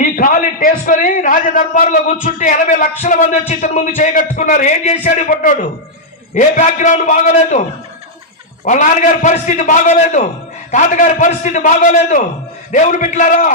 ఈ కాలు ఇట్టేసుకొని రాజ దర్బారులో కూర్చుంటే ఎనభై లక్షల మంది వచ్చి ఇతని ముందు చేయగట్టుకున్నారు. ఏం చేశాడు పట్టాడు? ఏ బ్యాక్గ్రౌండ్ బాగోలేదు. వాళ్ళ నాన్నగారి పరిస్థితి బాగోలేదు తాతగారి పరిస్థితి బాగోలేదు. దేవుడు బిడ్డలారా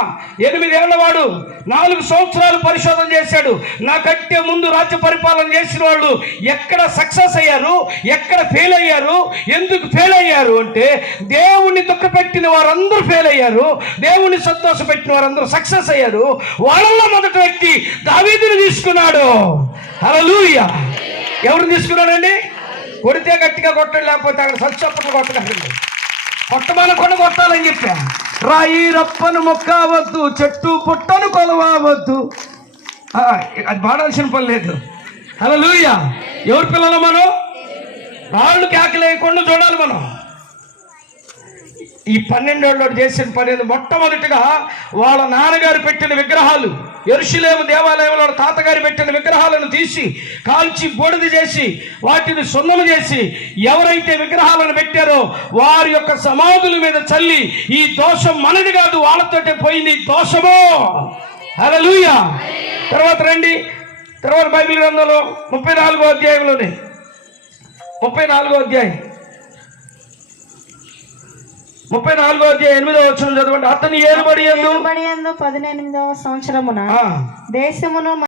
ఎనిమిదేళ్ళ వాడు నాలుగు సంవత్సరాలు పరిశోధన చేశాడు. నాకంటే ముందు రాజ్య పరిపాలన చేసిన వాళ్ళు ఎక్కడ సక్సెస్ అయ్యారు ఎక్కడ ఫెయిల్ అయ్యారు ఎందుకు ఫెయిల్ అయ్యారు అంటే దేవుణ్ణి దుఃఖపెట్టిన వారందరూ ఫెయిల్ అయ్యారు దేవుణ్ణి సంతోషపెట్టిన వారందరూ సక్సెస్ అయ్యారు. వాళ్ళలో మొదటి వ్యక్తి దావీదుని తీసుకున్నాడు. లూయ ఎవడు తీసుకున్నాడండి? కొడితే గట్టిగా కొట్టడు లేకపోతే అక్కడ సచ్చప్పట్లు కొట్టగలండి కొట్టమనకుండా కొట్టాలని చెప్పా. రాయి రప్పను మొక్కవద్దు చెట్టు పుట్టను కొలవద్దు అది పాడాల్సిన పని లేదు. అలా లూయ ఎవరి పిల్లలు మనం? రాళ్ళు కేకలేయకుండా చూడాలి మనం. ఈ పన్నెండోళ్ళు చేసిన పని మొట్టమొదటిగా వాళ్ళ నాన్నగారు పెట్టిన విగ్రహాలు ఎరుషులేము దేవాలయంలో వాళ్ళ తాతగారు పెట్టిన విగ్రహాలను తీసి కాల్చి బూడిద చేసి వాటిని సున్నము చేసి ఎవరైతే విగ్రహాలను పెట్టారో వారి యొక్క సమాధుల మీద చల్లి ఈ దోషం మనది కాదు వాళ్ళతోటే పోయింది దోషమో. దోషము తర్వాత రండి. తర్వాత బైబిల్ గ్రంథంలో ముప్పై నాలుగో అధ్యాయంలోనే. ముప్పై నాలుగో అధ్యాయం. ముప్పై నాలుగో అధ్యాయం ఎనిమిదో వచ్చిన చదవండి. అతని ఏలుబడి పదినెనిమిదవ సంవత్సరమున దేశమును